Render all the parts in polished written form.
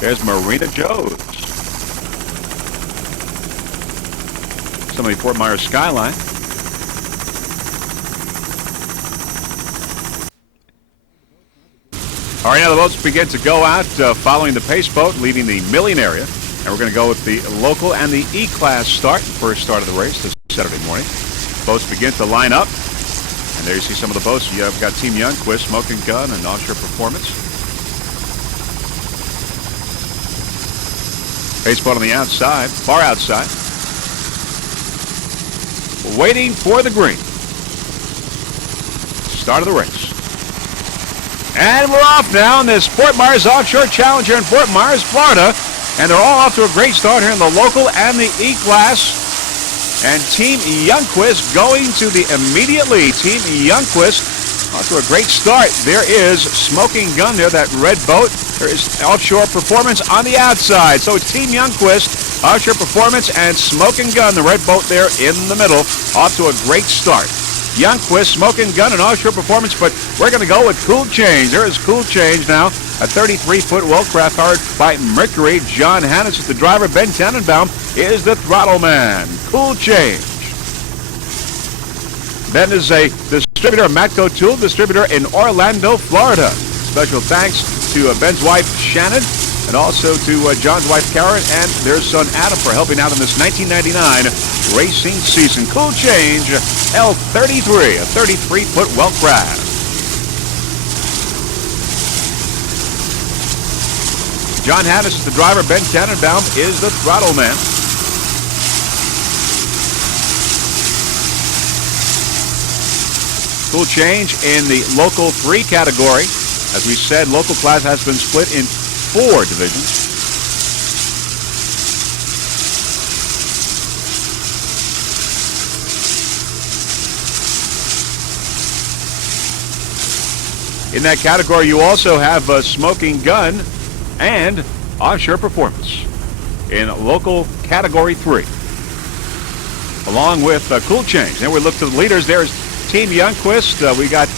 There's Marina Joe's. Some of the Fort Myers skyline. All right, now the boats begin to go out following the pace boat, leaving the milling area. And we're going to go with the local and the E-class start, first start of the race this Saturday morning. Boats begin to line up. And there you see some of the boats. You've got Team Youngquist, Smoking Gun, and Offshore Performance. Pace boat on the outside, far outside. Waiting for the green. Start of the race. And we're off now in this Fort Myers Offshore Challenge here in Fort Myers, Florida. And they're all off to a great start here in the local and the E-class. And Team Youngquist going to the immediate lead. Team Youngquist off to a great start. There is Smoking Gun there, that red boat. There is Offshore Performance on the outside. So it's Team Youngquist, Offshore Performance, and Smoking Gun, the red boat there in the middle, off to a great start. Youngquist, Smoking Gun, and Offshore Performance, but we're going to go with Cool Change. There is Cool Change now, a 33-foot well-craft powered by Mercury. John Hannes is the driver. Ben Tannenbaum is the throttle man. Cool Change. Ben is a distributor, a Matco tool distributor in Orlando, Florida. Special thanks to Ben's wife, Shannon, and also to John's wife, Karen, and their son, Adam, for helping out in this 1999 racing season. Cool Change, L33, a 33-foot well-craft. John Hannes is the driver. Ben Tannenbaum is the throttle man. Cool Change in the Local 3 category. As we said, local class has been split in 4 divisions. In that category, you also have Smoking Gun and Offshore Performance in local category 3, along with Cool Change. Then we look to the leaders. There's Team Youngquist. We got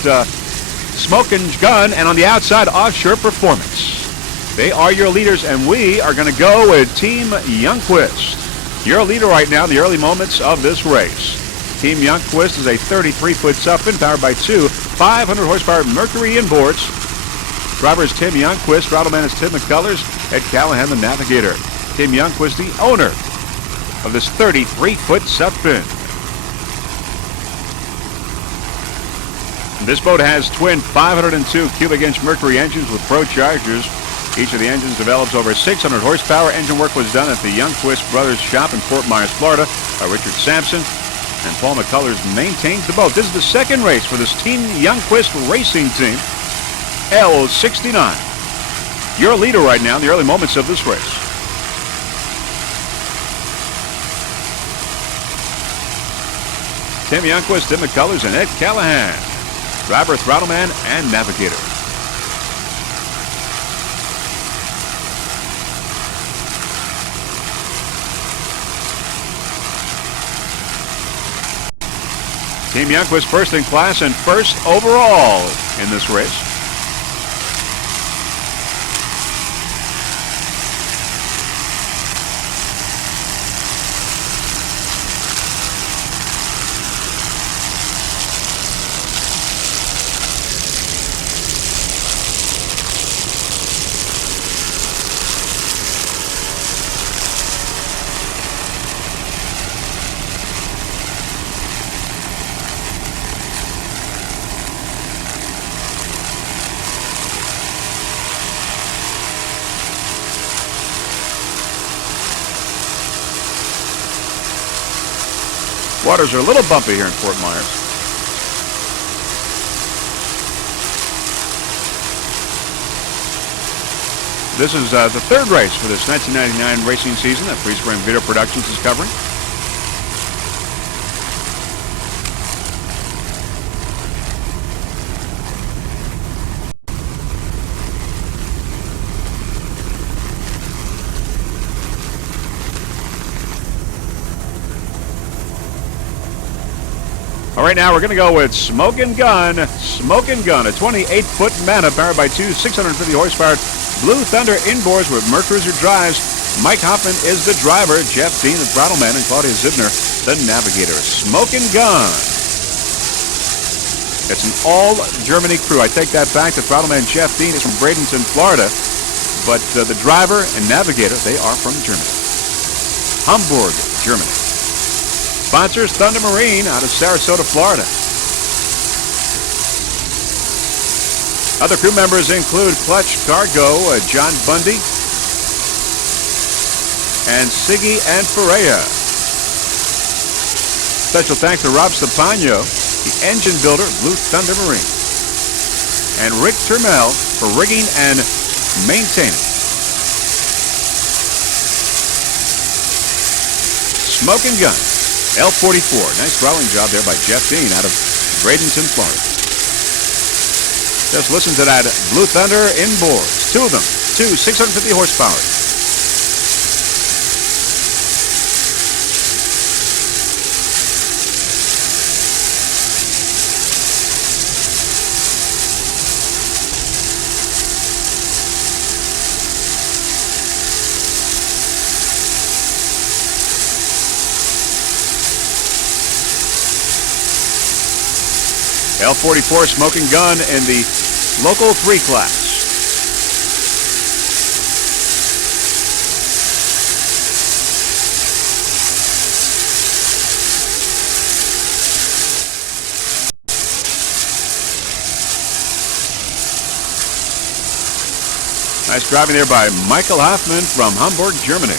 Smoking Gun, and on the outside, Offshore Performance. They are your leaders, and we are going to go with Team Youngquist. Your leader right now in the early moments of this race. Team Youngquist is a 33-foot Suffin powered by 2 500-horsepower Mercury inboards. Driver is Tim Youngquist. Throttle-man is Tim McCullers. Ed Callahan, the navigator. Tim Youngquist, the owner of this 33-foot Suffin. This boat has twin 502 cubic inch Mercury engines with Pro Chargers. Each of the engines develops over 600 horsepower. Engine work was done at the Youngquist Brothers shop in Fort Myers, Florida by Richard Sampson. And Paul McCullers maintains the boat. This is the second race for this Team Youngquist racing team. L69. Your leader right now in the early moments of this race. Tim Youngquist, Tim McCullers, and Ed Callahan. Driver, throttle man, and navigator. Team Youngquist first in class and first overall in this race. Waters are a little bumpy here in Fort Myers. This is the third race for this 1999 racing season that Free Spring Video Productions is covering. All right, now we're going to go with Smoking Gun. Smoking Gun, a 28-foot Mana powered by 2 650 horsepower Blue Thunder inboards with Mercruiser drives. Mike Hoffman is the driver. Jeff Dean, the throttle man, and Claudia Zibner, the navigator. Smoking Gun. It's an all-Germany crew. I take that back. The throttle man, Jeff Dean, is from Bradenton, Florida. But the driver and navigator, they are from Germany. Hamburg, Germany. Sponsors Thunder Marine out of Sarasota, Florida. Other crew members include Clutch Cargo, John Bundy, and Siggy and Ferreira. Special thanks to Rob Stepano, the engine builder, Blue Thunder Marine, and Rick Turmel for rigging and maintaining. Smoking Gun, L44. Nice throttling job there by Jeff Dean out of Bradenton, Florida. Just listen to that Blue Thunder inboards. Two of them, 650 horsepower. L44 Smoking Gun in the Local 3 class. Nice driving there by Michael Hoffman from Hamburg, Germany.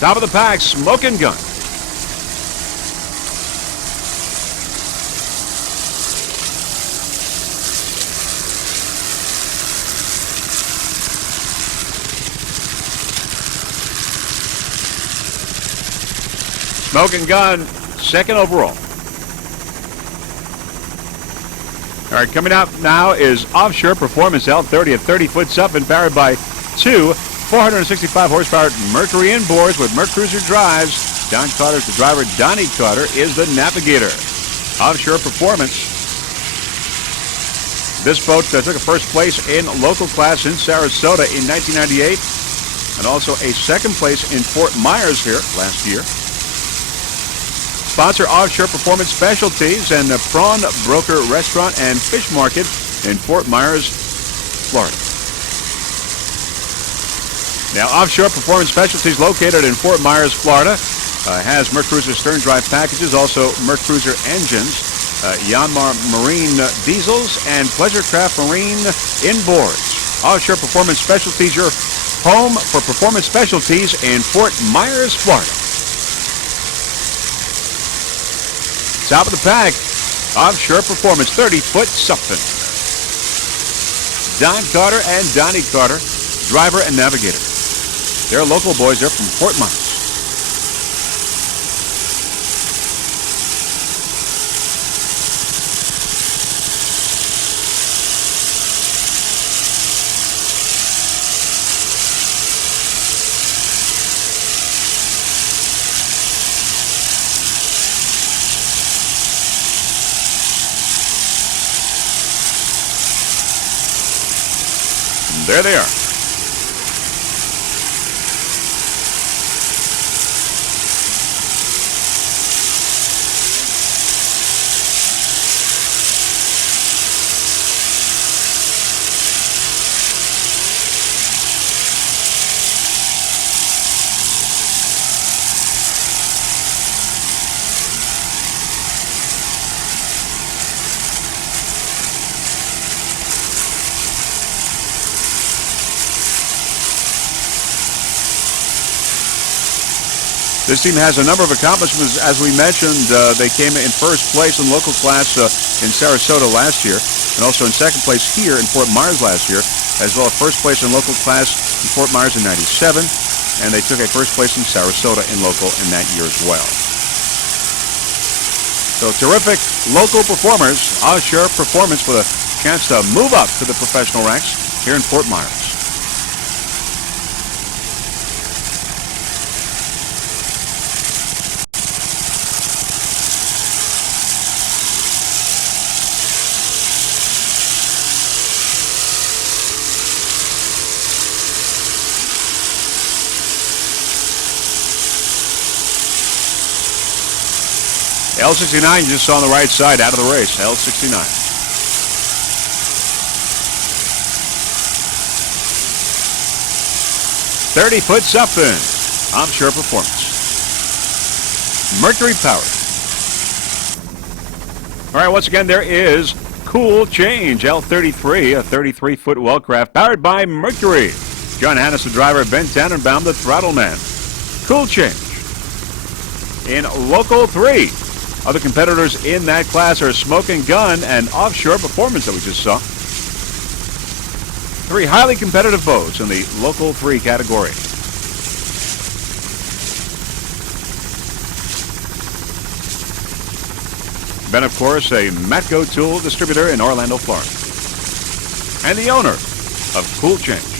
Top of the pack, Smoking Gun. Smoking Gun, second overall. All right, coming up now is Offshore Performance L30 at 30 foot sup and powered by two 465 horsepower Mercury inboards with Mercruiser drives. Don Carter's the driver. Donnie Carter is the navigator. Offshore Performance. This boat took a first place in local class in Sarasota in 1998 and also a second place in Fort Myers here last year. Sponsor Offshore Performance Specialties and the Prawn Broker Restaurant and Fish Market in Fort Myers, Florida. Now, Offshore Performance Specialties, located in Fort Myers, Florida, has Mercruiser stern drive packages, also Mercruiser engines, Yanmar Marine diesels, and Pleasurecraft Marine inboards. Offshore Performance Specialties, your home for performance specialties in Fort Myers, Florida. Top of the pack, Offshore Performance, 30-foot supping. Don Carter and Donnie Carter, driver and navigator. They're local boys. They're from Fort Myers. There they are. This team has a number of accomplishments. As we mentioned, they came in first place in local class in Sarasota last year, and also in second place here in Fort Myers last year, as well as first place in local class in Fort Myers in '97, and they took a first place in Sarasota in local in that year as well. So terrific local performers, offshore performance with a chance to move up to the professional ranks here in Fort Myers. L69 you just saw on the right side out of the race. L69. 30-foot Suffin offshore performance. Mercury powered. All right, once again, there is Cool Change L33, a 33-foot wellcraft powered by Mercury. John Hannes, the driver, Ben Tannenbaum, the throttle man. Cool Change. In Local 3. Other competitors in that class are Smoking Gun and Offshore Performance that we just saw. 3 highly competitive boats in the Local 3 category. Ben, of course, a Matco tool distributor in Orlando, Florida. And the owner of Cool Change.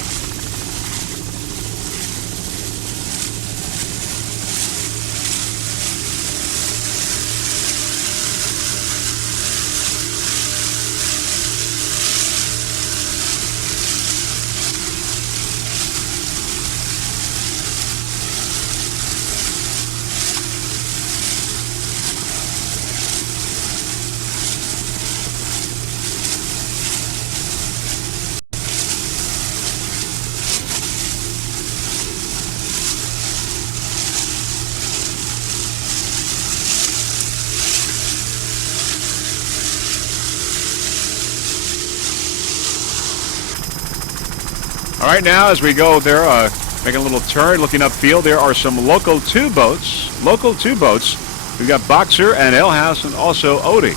All right, now as we go there, making a little turn, looking upfield, there are some Local 2 boats. Local 2 boats. We've got Boxer and Ale House and also Odie.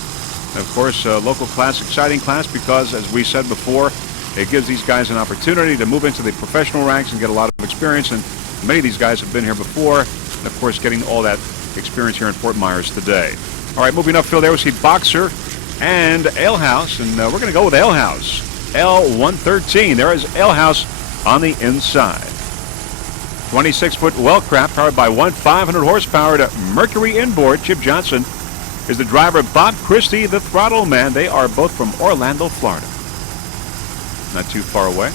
And of course, local class, exciting class because, as we said before, it gives these guys an opportunity to move into the professional ranks and get a lot of experience. And many of these guys have been here before. And of course, getting all that experience here in Fort Myers today. All right, moving upfield there, we see Boxer and Ale House. And we're going to go with Ale House. L113. There is Ale House on the inside. 26-foot wellcraft powered by one 500-horsepower Mercury inboard. Chip Johnson is the driver. Bob Christie, the throttle man. They are both from Orlando, Florida. Not too far away.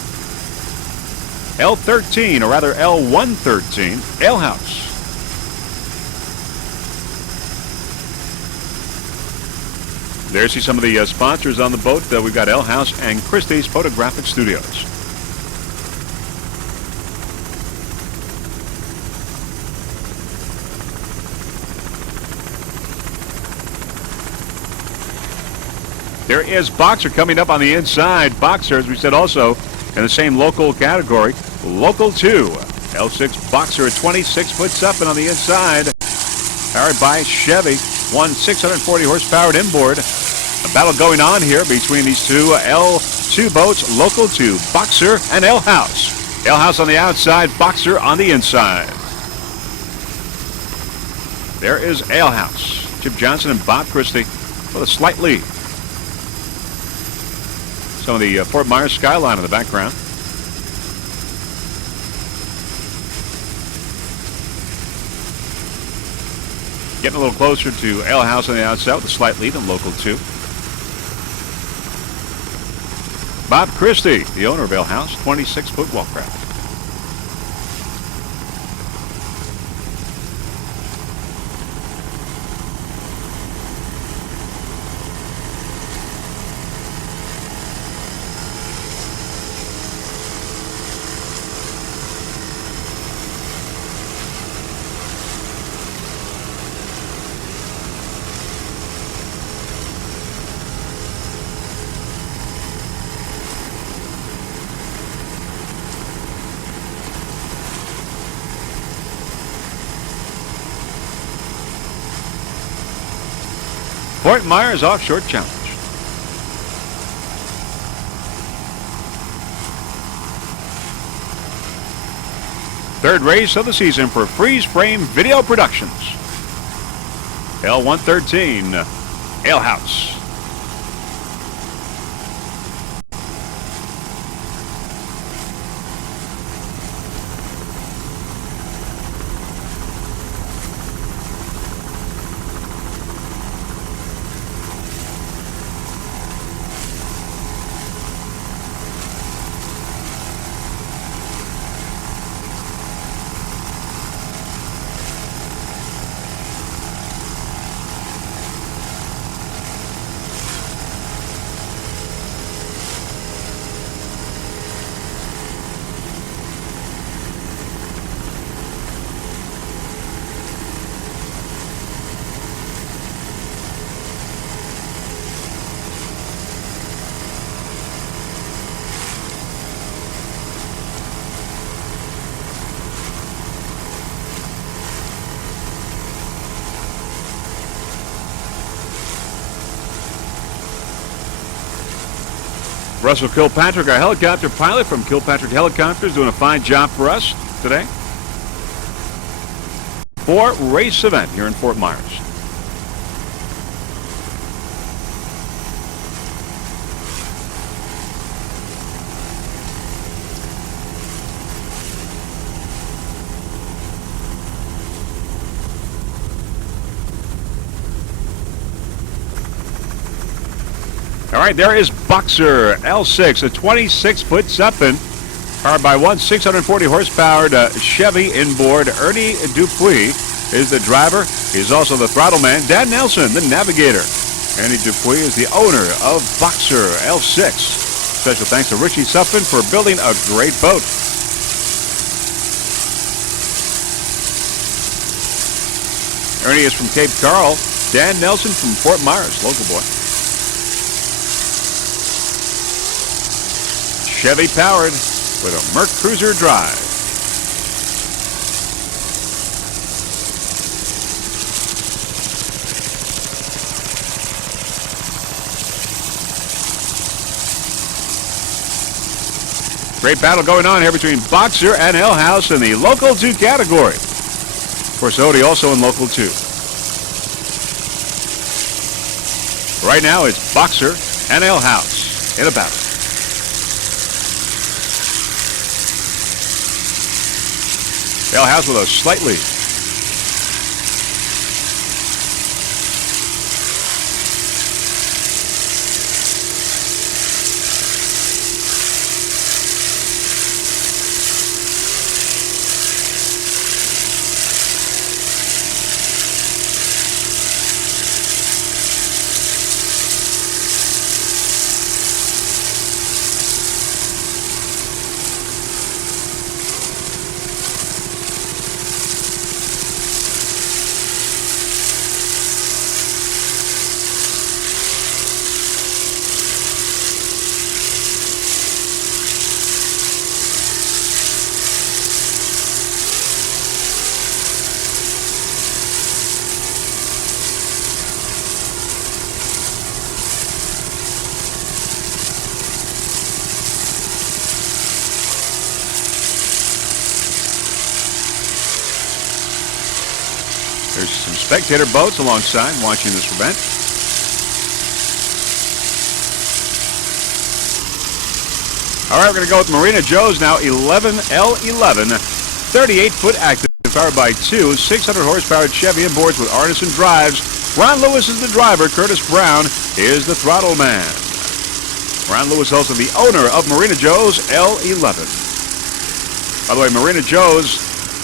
L13, or rather L113, Ale House. There you see some of the sponsors on the boat. We've got Ale House and Christie's Photographic Studios. There is Boxer coming up on the inside. Boxer, as we said, also in the same local category. Local 2. L6 Boxer, a 26-foot Suffin on the inside. Powered by Chevy. One 640-horsepower inboard. A battle going on here between these two L2 boats. Local 2, Boxer and Ale House. Ale House on the outside, Boxer on the inside. There is Ale House. Chip Johnson and Bob Christie with a slight lead. Some of the Fort Myers skyline in the background. Getting a little closer to Ale House on the outside with a slight lead in Local 2. Bob Christie, the owner of Ale House, 26-foot wellcraft. Fort Myers Offshore Challenge. Third race of the season for Freeze Frame Video Productions. L113, Ale House. Russell Kilpatrick, our helicopter pilot from Kilpatrick Helicopters, doing a fine job for us today. For race event here in Fort Myers. All right, there is Boxer L6, a 26-foot powered by one 640 horsepower Chevy inboard. Ernie Dupuis is the driver. He's also the throttle man. Dan Nelson, the navigator. Ernie Dupuis is the owner of Boxer L6. Special thanks to Richie Suffin for building a great boat. Ernie is from Cape Coral. Dan Nelson from Fort Myers, local boy. Chevy powered with a Merc Cruiser drive. Great battle going on here between Boxer and Ale House in the Local 2 category. Of course, Odie also in Local 2. Right now it's Boxer and Ale House in a battle. Ale House with a slight lead. There's some spectator boats alongside watching this event. All right, we're going to go with Marina Joe's now 11L11, 38-foot active, powered by two 600-horsepower Chevy inboards with Artisan drives. Ron Lewis is the driver. Curtis Brown is the throttle man. Ron Lewis, also the owner of Marina Joe's L11. By the way, Marina Joe's,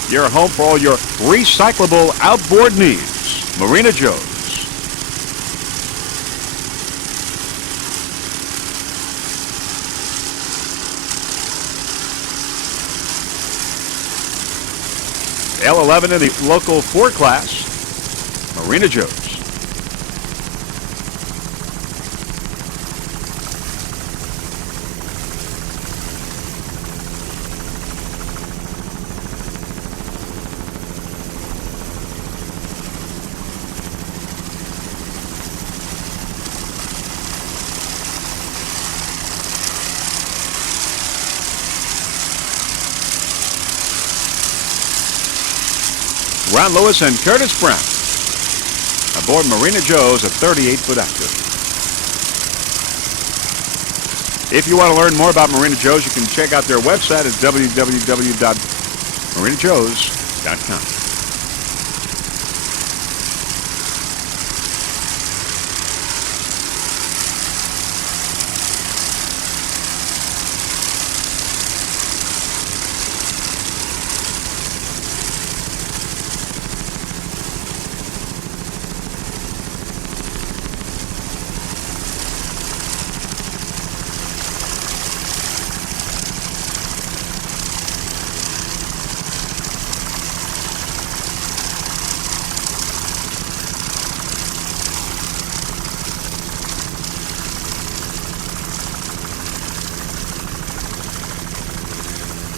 your home for all your recyclable outboard needs. Marina Joe's. L11 in the Local 4 class. Marina Joe's. Ron Lewis and Curtis Brown aboard Marina Joe's, a 38-foot active. If you want to learn more about Marina Joe's, you can check out their website at www.marinajoes.com.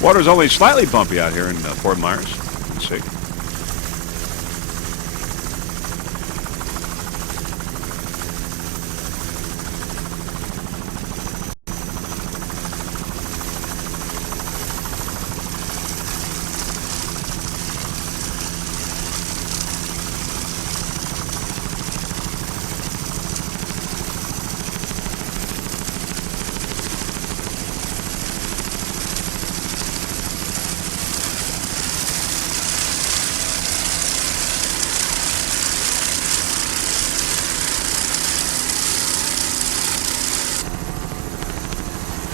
Water's only slightly bumpy out here in Fort Myers. Let's see.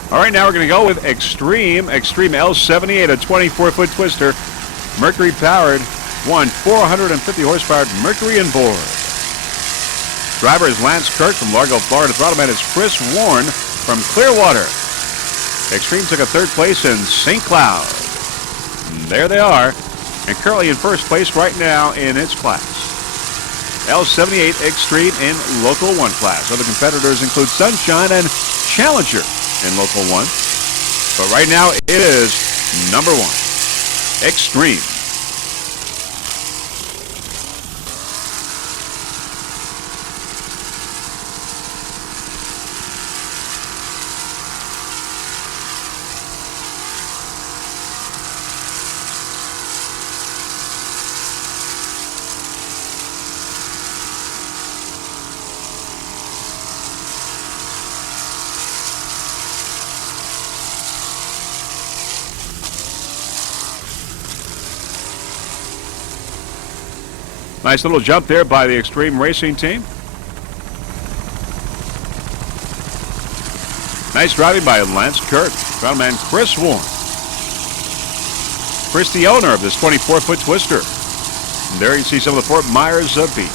All right, now we're going to go with Extreme L78, a 24-foot twister, Mercury-powered, 450 horsepower Mercury inboard. Driver is Lance Kirk from Largo, Florida. Throttleman is Chris Warren from Clearwater. Extreme took a third place in St. Cloud. And there they are, and currently in first place right now in its class. L78 Extreme in Local 1 class. Other competitors include Sunshine and Challenger in Local 1. But right now it is number 1, Extreme. Nice little jump there by the Extreme Racing team. Nice driving by Lance Kirk. Throttleman Chris Warren. Chris, the owner of this 24-foot twister. And there you see some of the Fort Myers beach.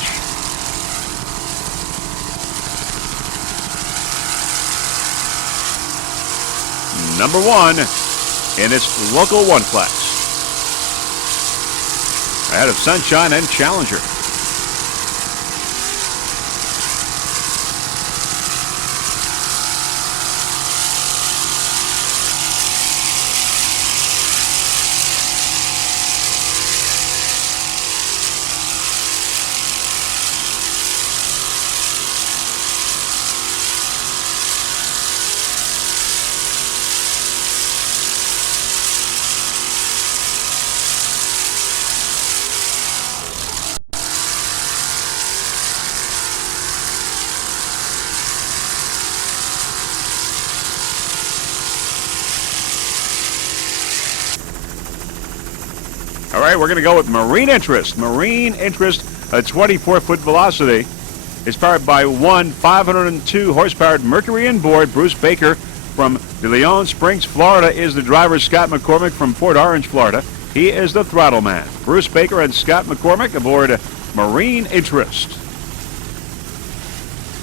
Number 1 in its Local 1 class. Ahead of Sunshine and Challenger. All right, we're going to go with Marine Interest. Marine Interest, a 24-foot Velocity, is powered by 502 horsepower Mercury inboard. Bruce Baker from De Leon Springs, Florida, is the driver. Scott McCormick from Port Orange, Florida. He is the throttle man. Bruce Baker and Scott McCormick aboard Marine Interest.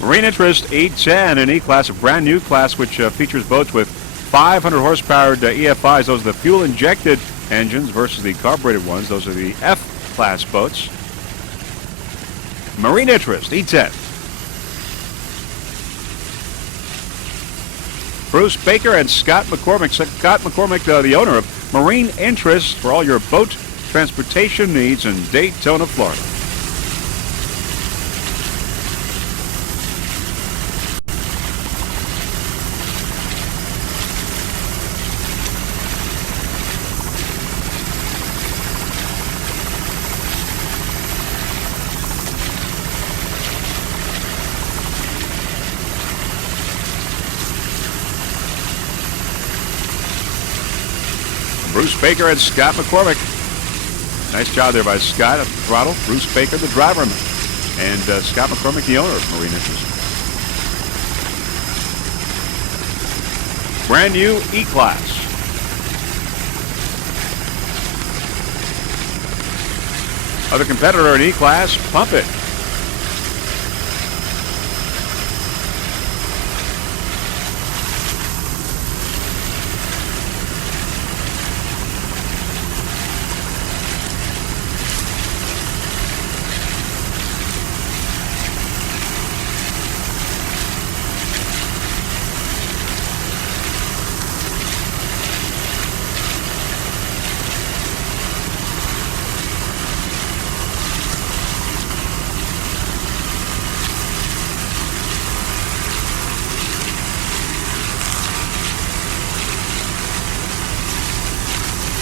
Marine Interest 810, an E-Class, a brand new class which features boats with 500 horsepower EFIs. Those are the fuel-injected engines versus the carbureted ones. Those are the F-Class boats. Marine Interest, E10. Bruce Baker and Scott McCormick. Scott McCormick, the owner of Marine Interest, for all your boat transportation needs in Daytona, Florida. Bruce Baker and Scott McCormick. Nice job there by Scott at the throttle. Bruce Baker, the driver, and Scott McCormick, the owner of Marine Interest. Brand new E-Class. Other competitor in E-Class, Pump It.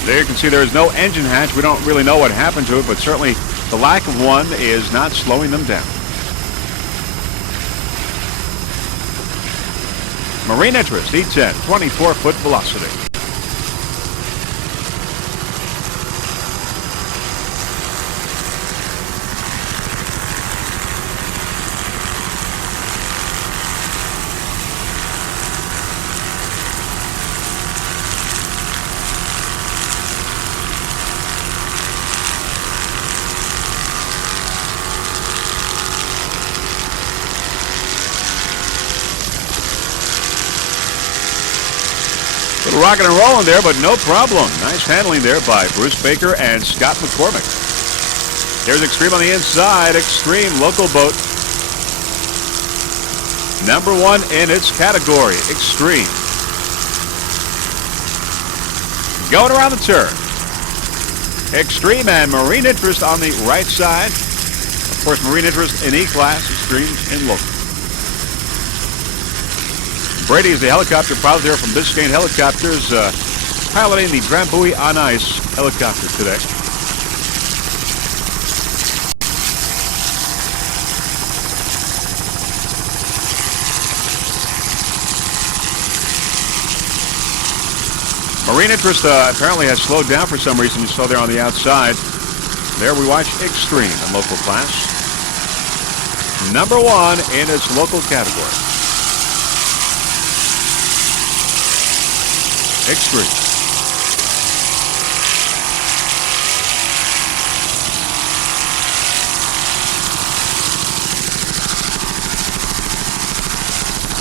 There you can see there is no engine hatch. We don't really know what happened to it, but certainly the lack of one is not slowing them down. Marine Interest, E10, 24-foot velocity. Little rocking and rolling there, but no problem. Nice handling there by Bruce Baker and Scott McCormick. Here's Extreme on the inside. Extreme local boat. Number one in its category. Extreme. Going around the turn. Extreme and Marine Interest on the right side. Of course, Marine Interest in E-Class, Extreme in local. Brady is the helicopter pilot there from Biscayne Helicopters, piloting the Drambuie on Ice helicopter today. Marine Interest apparently has slowed down for some reason. You saw there on the outside. There we watch Extreme in local class. Number one in its local category. Extreme.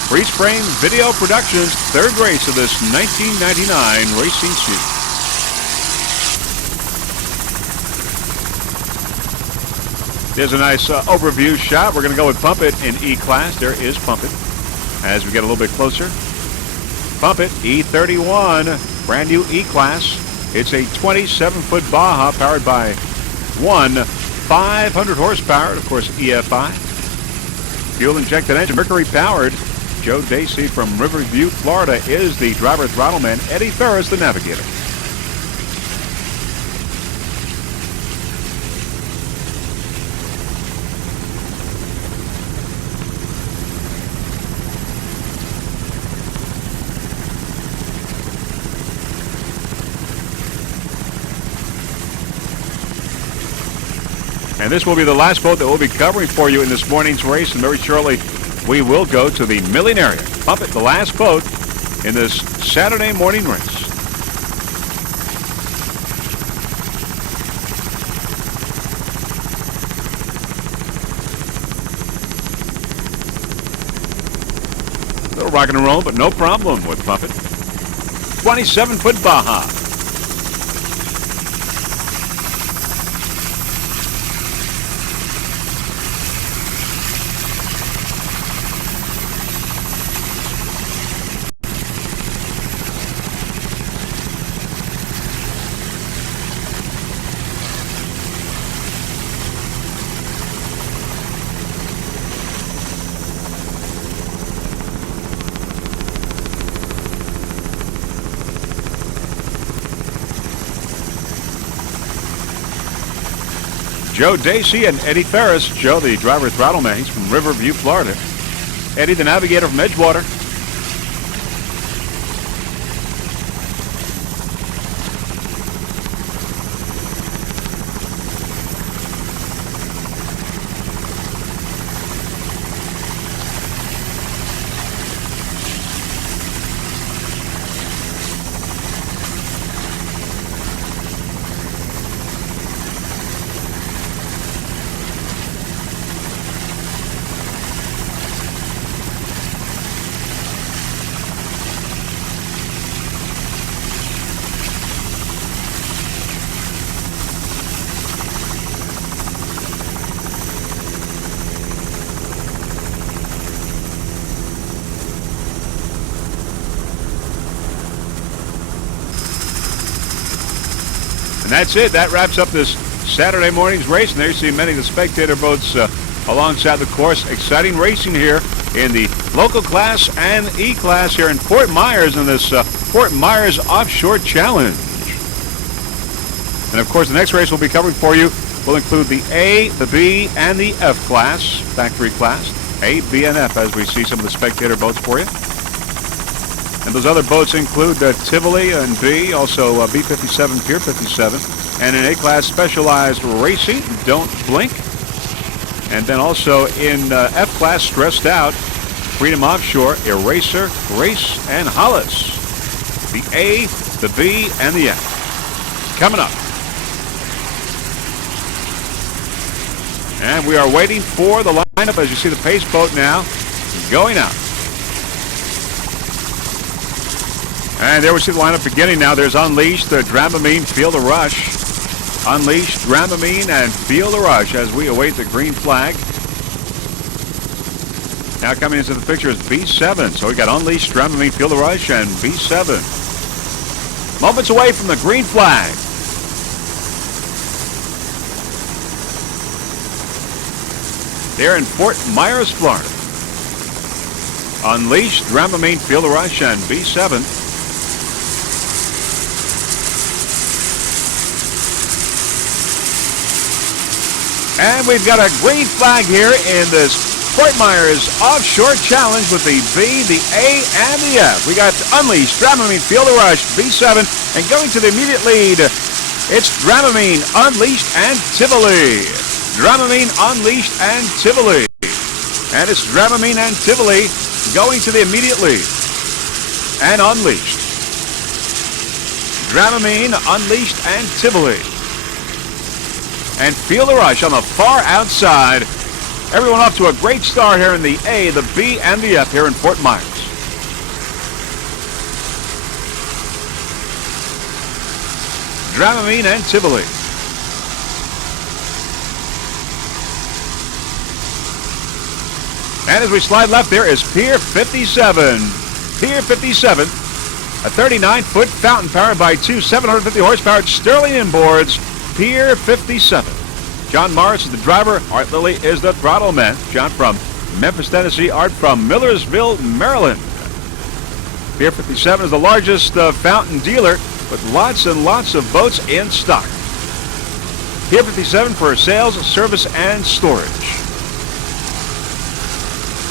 Freeze Frame Video Productions, third race of this 1999 racing season. There's a nice overview shot. We're going to go with Pump It in E-Class. There is Pump It. As we get a little bit closer. Pump It, E31, brand new E-Class. It's a 27-foot Baja powered by one 500 horsepower, of course, EFI. Fuel-injected engine, Mercury-powered. Joe Dacey from Riverview, Florida is the driver throttle man. Eddie Ferris, the navigator. And this will be the last boat that we'll be covering for you in this morning's race. And very shortly, we will go to the milling area. Pump It, the last boat in this Saturday morning race. A little rocking and roll, but no problem with Pump It. 27-foot Baja. Joe Dacey and Eddie Ferris. Joe, the driver throttle man. He's from Riverview, Florida. Eddie, the navigator from Edgewater. that's it. That wraps up this Saturday morning's race. And there you see many of the spectator boats alongside the course. Exciting racing here in the local class and E-class here in Fort Myers in this Fort Myers Offshore Challenge. And of course, the next race we'll be covering for you will include the A, the B, and the F class, factory class. A, B, and F as we see some of the spectator boats for you. And those other boats include Tivoli and B, also B-57, Pier 57, and an A-class specialized racing, Don't Blink. And then also in F-class, Stressed Out, Freedom Offshore, Eraser, Race, and Hollis. The A, the B, and the F. Coming up. And we are waiting for the lineup as you see the pace boat now going out. And there we see the lineup beginning now. There's Unleashed, Dramamine, Feel the Rush. Unleashed, Dramamine, and Feel the Rush as we await the green flag. Now coming into the picture is B7. So we got Unleashed, Dramamine, Feel the Rush, and B7. Moments away from the green flag. There in Fort Myers, Florida. Unleashed, Dramamine, Feel the Rush, and B7. And we've got a green flag here in this Fort Myers Offshore Challenge with the B, the A, and the F. We got Unleashed, Dramamine, Feel the Rush, B7, and going to the immediate lead, it's Dramamine, Unleashed, and Tivoli. Dramamine, Unleashed, and Tivoli. And it's Dramamine and Tivoli going to the immediate lead. And Unleashed. Dramamine, Unleashed, and Tivoli. And Feel the Rush on the far outside. Everyone off to a great start here in the A, the B, and the F here in Fort Myers. Dramamine and Tivoli. And as we slide left, there is Pier 57. Pier 57, a 39-foot fountain powered by two 750-horsepower Sterling inboards. Pier 57. John Morris is the driver. Art Lilly is the throttle man. John from Memphis, Tennessee. Art from Millersville, Maryland. Pier 57 is the largest fountain dealer with lots and lots of boats in stock. Pier 57 for sales, service, and storage.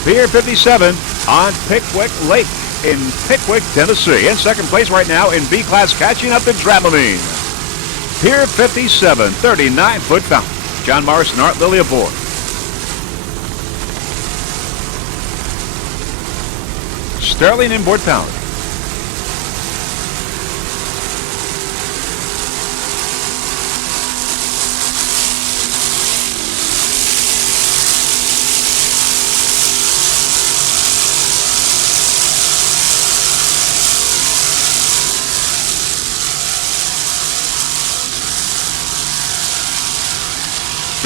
Pier 57 on Pickwick Lake in Pickwick, Tennessee. In second place right now in B class, catching up to Dramamine. Pier 57, 39-foot fountain. John Morris and Art Lilly aboard. Sterling inboard power.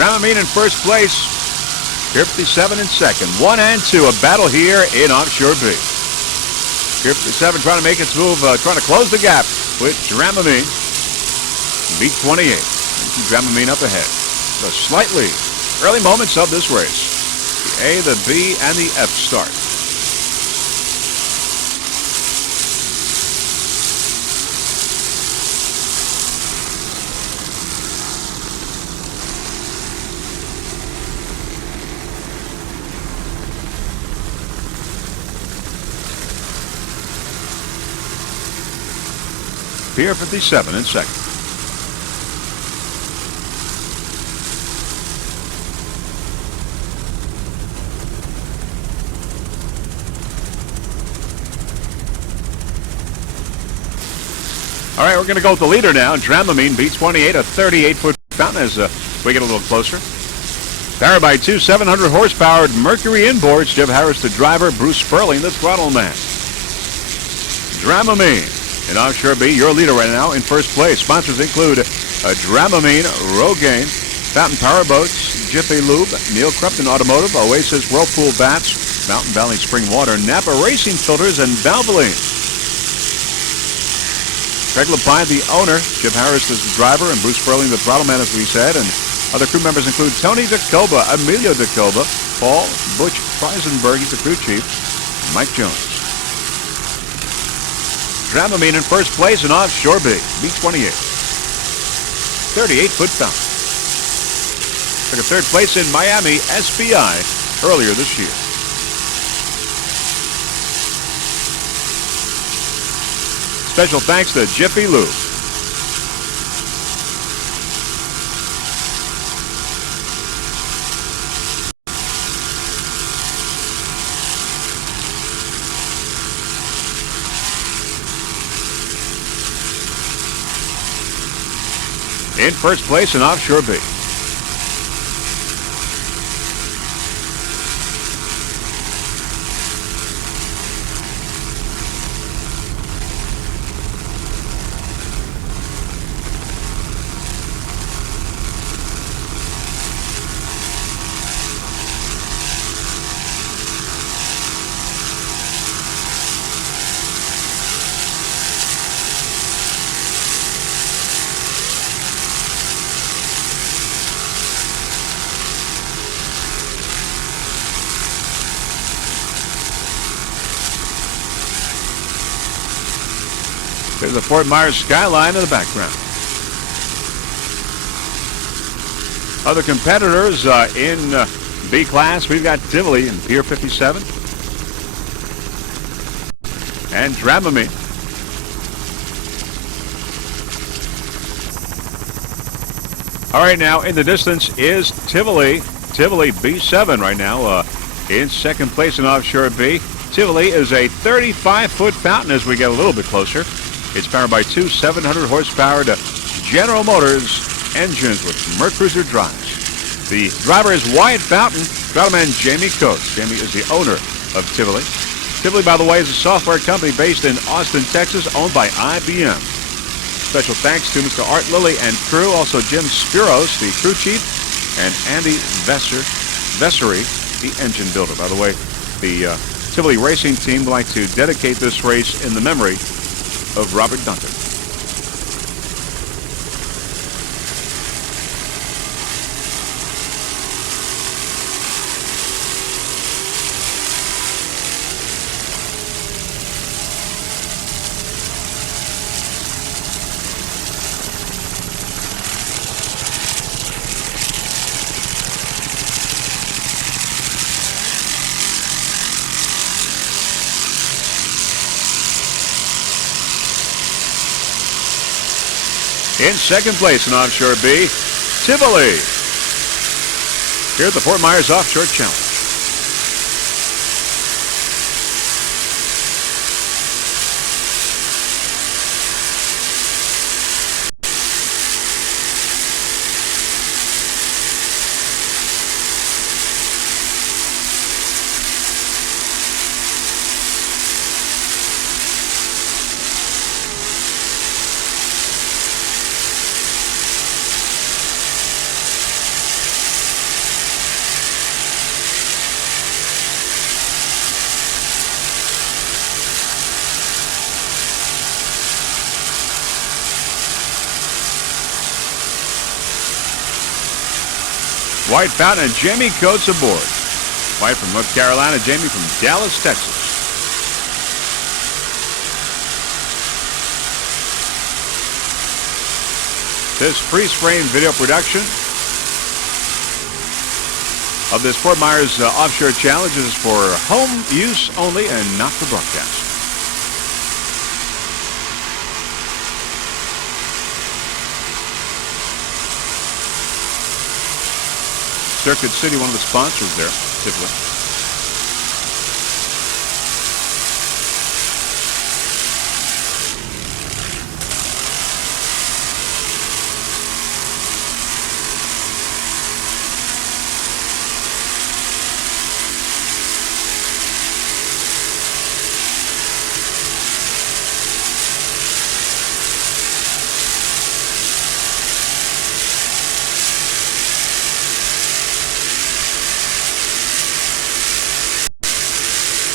Dramamine in first place. Pier 57 in second. 1 and 2, a battle here in Offshore B. Pier 57 trying to make its move, trying to close the gap with Dramamine. B28. Dramamine up ahead. The slightly early moments of this race. The A, the B, and the F start. Pier 57 in second. All right, we're going to go with the leader now. Dramamine, B28, a 38-foot fountain as we get a little closer. Powered by two 700-horsepowered Mercury inboards. Jeff Harris, the driver. Bruce Sperling, the throttle man. Dramamine. In Offshore B, your leader right now in first place. Sponsors include Dramamine, Rogaine, Fountain Powerboats, Jiffy Lube, Neil Crupton Automotive, Oasis Whirlpool Bats, Mountain Valley Spring Water, Napa Racing Filters, and Valvoline. Greg Lapine, the owner. Jim Harris is the driver, and Bruce Sperling, the throttle man, as we said. And other crew members include Tony DeCoba, Emilio DeCoba, Paul Butch Freisenberg, he's the crew chief, Mike Jones. Dramamine in first place in Offshore B, B28. 38-foot fountain. Took a third place in Miami SBI earlier this year. Special thanks to Jiffy Lube. In first place in Offshore B. There's the Fort Myers skyline in the background. Other competitors in B class, we've got Tivoli in Pier 57 and Dramamine. All right, now in the distance is Tivoli. Tivoli B7 right now in second place in Offshore B. Tivoli is a 35-foot fountain as we get a little bit closer. It's powered by two 700 horsepower General Motors engines with Mercruiser drives. The driver is Wyatt Fountain, throttle-man Jamie Coates. Jamie is the owner of Tivoli. Tivoli, by the way, is a software company based in Austin, Texas, owned by IBM. Special thanks to Mr. Art Lilly and crew, also Jim Spiros, the crew chief, and Andy Vessery, the engine builder. By the way, the Tivoli racing team would like to dedicate this race in the memory of Robert Duncan. In second place in Offshore B, Tivoli. Here at the Fort Myers Offshore Challenge. White Fountain and Jamie Coates aboard. White from North Carolina, Jamie from Dallas, Texas. This freeze-frame video production of this Fort Myers Offshore Challenge is for home use only and not for broadcast. Circuit City, one of the sponsors there, Tivoli.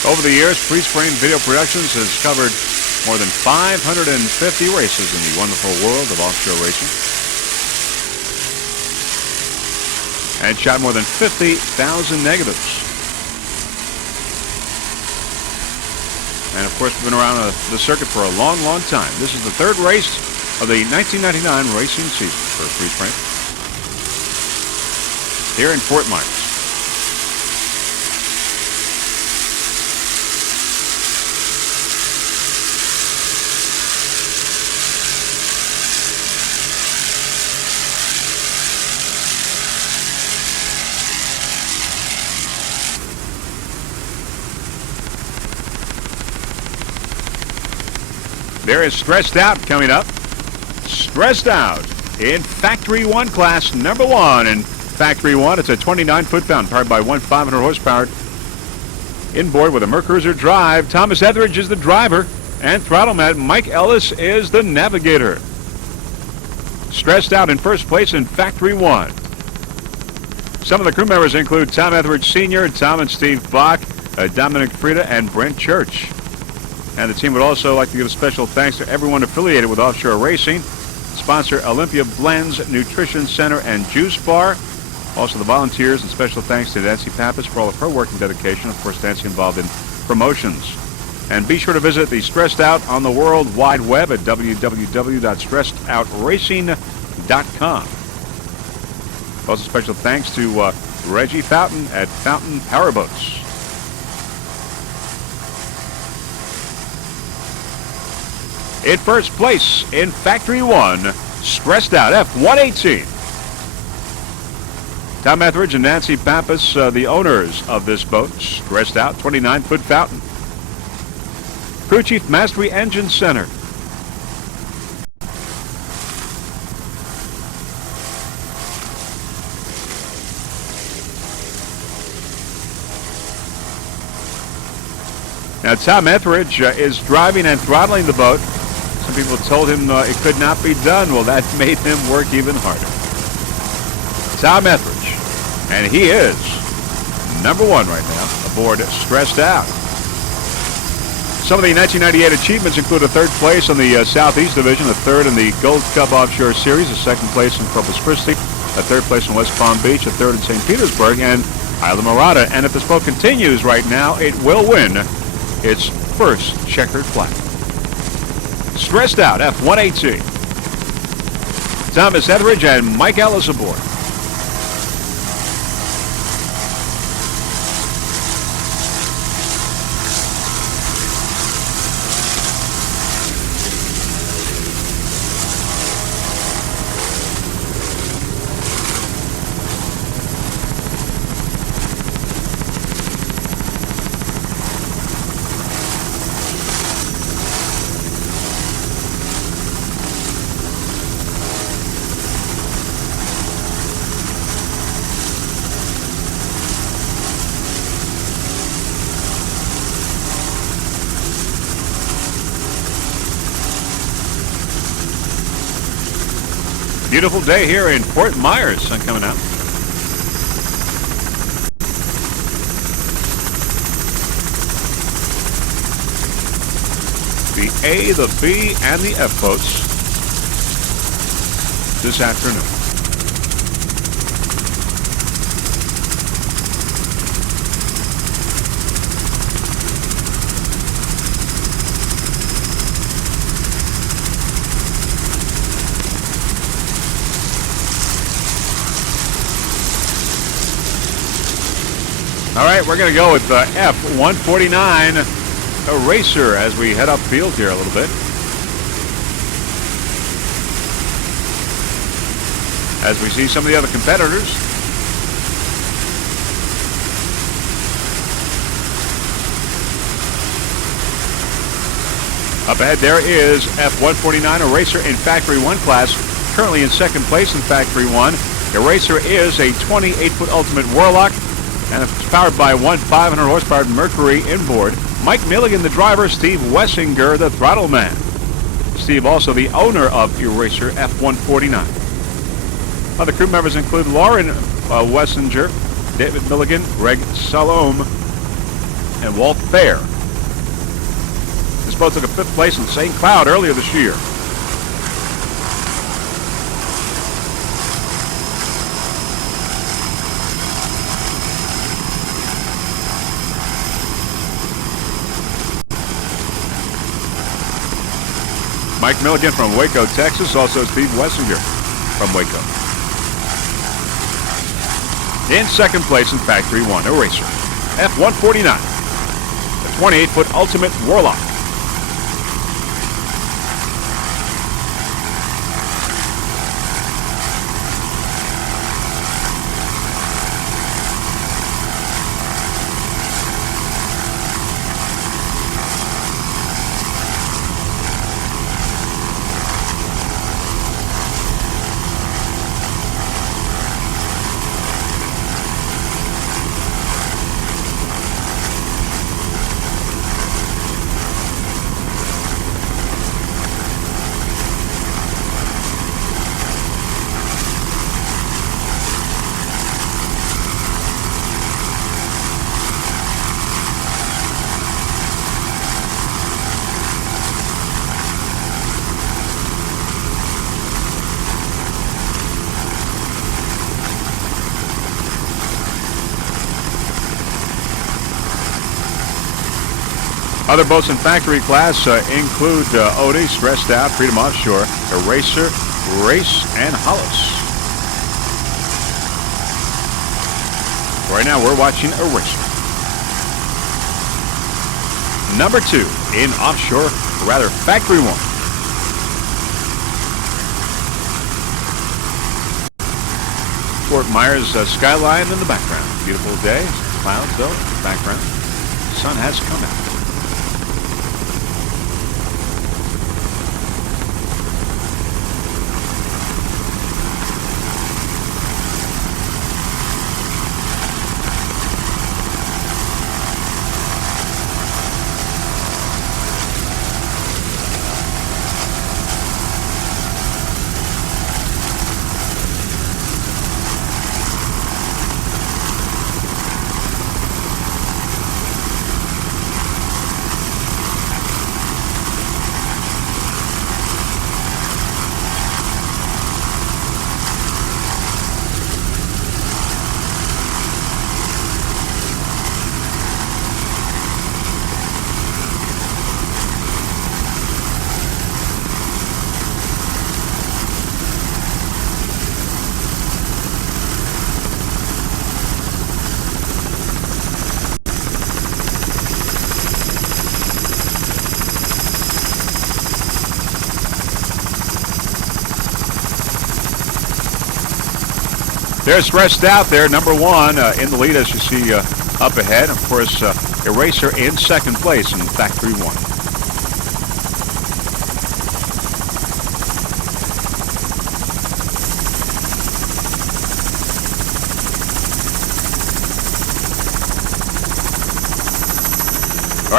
Over the years, Freeze Frame Video Productions has covered More than 550 races in the wonderful world of offshore racing. And shot more than 50,000 negatives. And of course, we've been around the circuit for a long, long time. This is the third race of the 1999 racing season for Freeze Frame here in Fort Myers. There is Stressed Out coming up. Stressed Out in Factory 1 class, number 1. In Factory 1, it's a 29-foot fountain powered by one 500 horsepower inboard with a Mercruiser drive. Thomas Etheridge is the driver, and throttleman Mike Ellis is the navigator. Stressed Out in first place in Factory 1. Some of the crew members include Tom Etheridge Sr., Tom and Steve Bach, Dominic Frieda, and Brent Church. And the team would also like to give a special thanks to everyone affiliated with offshore racing. Sponsor Olympia Blends, Nutrition Center, and Juice Bar. Also the volunteers, and special thanks to Nancy Pappas for all of her work and dedication. Of course, Nancy involved in promotions. And be sure to visit the Stressed Out on the World Wide Web at www.stressedoutracing.com. Also special thanks to Reggie Fountain at Fountain Powerboats. In first place in Factory 1, Stressed Out, F118. Tom Etheridge and Nancy Pappas, the owners of this boat, Stressed Out, 29-foot fountain. Crew Chief, Mastery Engine Center. Now, Tom Etheridge is driving and throttling the boat. Some people told him it could not be done. Well, that made him work even harder. Tom Etheridge, and he is number 1 right now aboard Stressed Out. Some of the 1998 achievements include a 3rd place on the Southeast Division, a 3rd in the Gold Cup Offshore Series, a 2nd place in Corpus Christi, a 3rd place in West Palm Beach, a 3rd in St. Petersburg, and Isla Morada. And if this boat continues right now, it will win its first checkered flag. Stressed Out, F118. Thomas Etheridge and Mike Ellis aboard. Beautiful day here in Fort Myers. Sun coming out. The A, the B, and the F boats this afternoon. All right, we're going to go with F149 Eraser as we head upfield here a little bit. As we see some of the other competitors. Up ahead there is F149 Eraser in Factory 1 class, currently in 2nd place in Factory 1. Eraser is a 28-foot Ultimate Warlock, and it's powered by one 500 horsepower Mercury inboard. Mike Milligan, the driver. Steve Wessinger, the throttle man. Steve, also the owner of Eraser F149. Other crew members include Lauren Wessinger, David Milligan, Greg Salome, and Walt Thayer. This This boat took a 5th place in St. Cloud earlier this year. Mike Milligan from Waco, Texas. Also Steve Wessinger from Waco. In 2nd place in Factory 1, Eraser. F-149. The 28-foot Ultimate Warlock. Other boats in factory class include Odie, Stressed Out, Freedom Offshore, Eraser, Race, and Hollis. Right now we're watching Eraser. Number 2 in Offshore, rather Factory 1. Fort Myers skyline in the background. Beautiful day. Clouds though in the background. Sun has come out. They're Stressed Out there, number 1 in the lead as you see up ahead. Of course, Eraser in 2nd place in Factory 1. All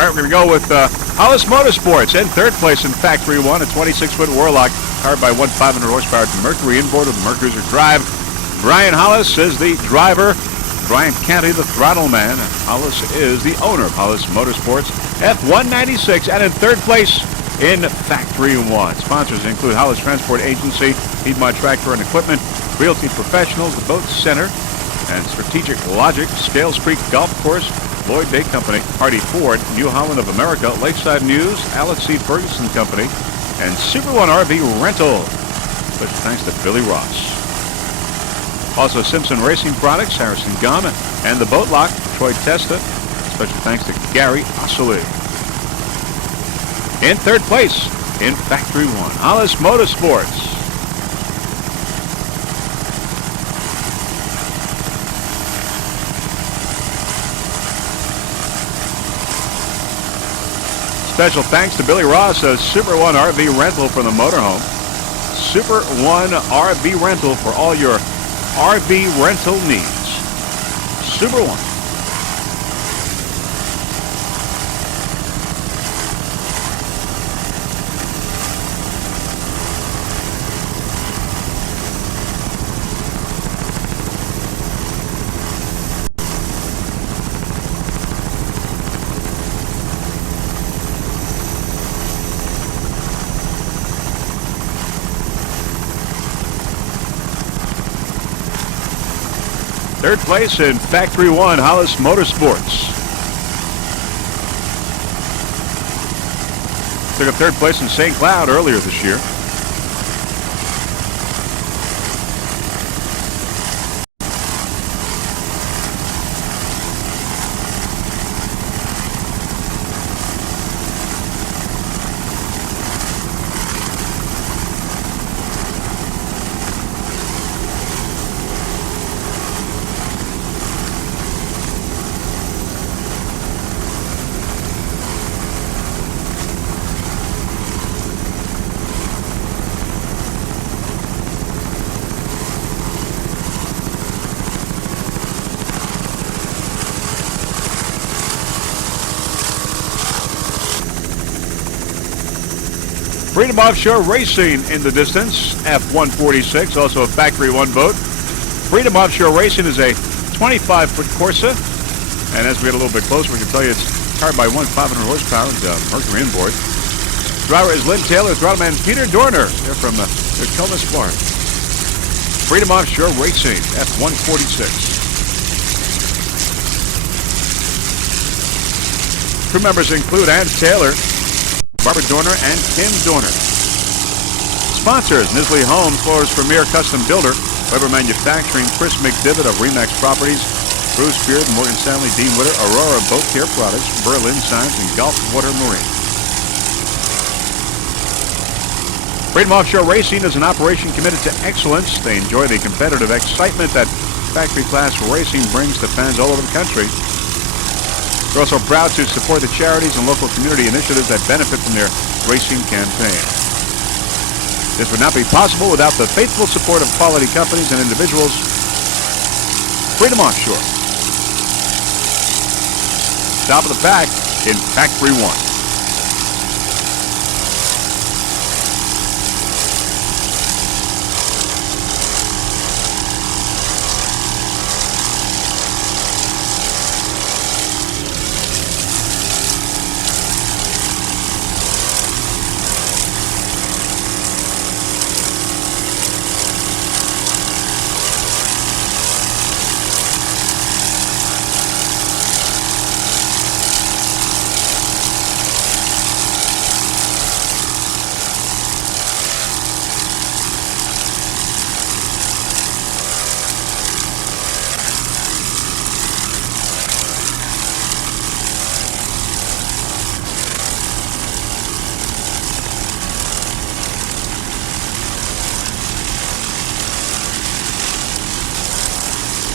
right, we're going to go with Hollis Motorsports in 3rd place in Factory 1, a 26-foot Warlock powered by one 500 horsepower Mercury inboard with the Mercruiser drive. Brian Hollis is the driver. Brian Canty, the throttle man. Hollis is the owner of Hollis Motorsports. F-196, and in 3rd place in Factory 1. Sponsors include Hollis Transport Agency, Piedmont Tractor and Equipment, Realty Professionals, the Boat Center, and Strategic Logic, Scales Creek Golf Course, Lloyd Day Company, Hardy Ford, New Holland of America, Lakeside News, Alex C. Ferguson Company, and Super One RV Rental. Special thanks to Billy Ross. Also Simpson Racing Products, Harrison Gum, and the Boat Lock, Troy Testa. Special thanks to Gary Ossoli. In 3rd place in Factory 1, Hollis Motorsports. Special thanks to Billy Ross, Super One RV Rental from the motorhome. Super One RV Rental for all your RV rental needs. Super One. Third place in Factory 1, Hollis Motorsports. Took up third place in St. Cloud earlier this year. Freedom Offshore Racing in the distance, F-146, also a Factory 1 boat. Freedom Offshore Racing is a 25-foot Corsa, and as we get a little bit closer, we can tell you it's powered by one 500 horsepower Mercury inboard. Driver is Lynn Taylor, throttleman Peter Dorner. They're from Tacoma, Florida. Freedom Offshore Racing, F-146. Crew members include Ann Taylor, Barbara Dorner, and Kim Dorner. Sponsors: Nisley Homes, Florida's premier custom builder. Weber Manufacturing, Chris McDivitt of Remax Properties, Bruce Beard, Morgan Stanley, Dean Witter, Aurora Boat Care Products, Berlin Signs, and Gulf Water Marine. Freedom Offshore Racing is an operation committed to excellence. They enjoy the competitive excitement that factory class racing brings to fans all over the country. They're also proud to support the charities and local community initiatives that benefit from their racing campaign. This would not be possible without the faithful support of quality companies and individuals. Freedom Offshore. Top of the pack in Factory 1.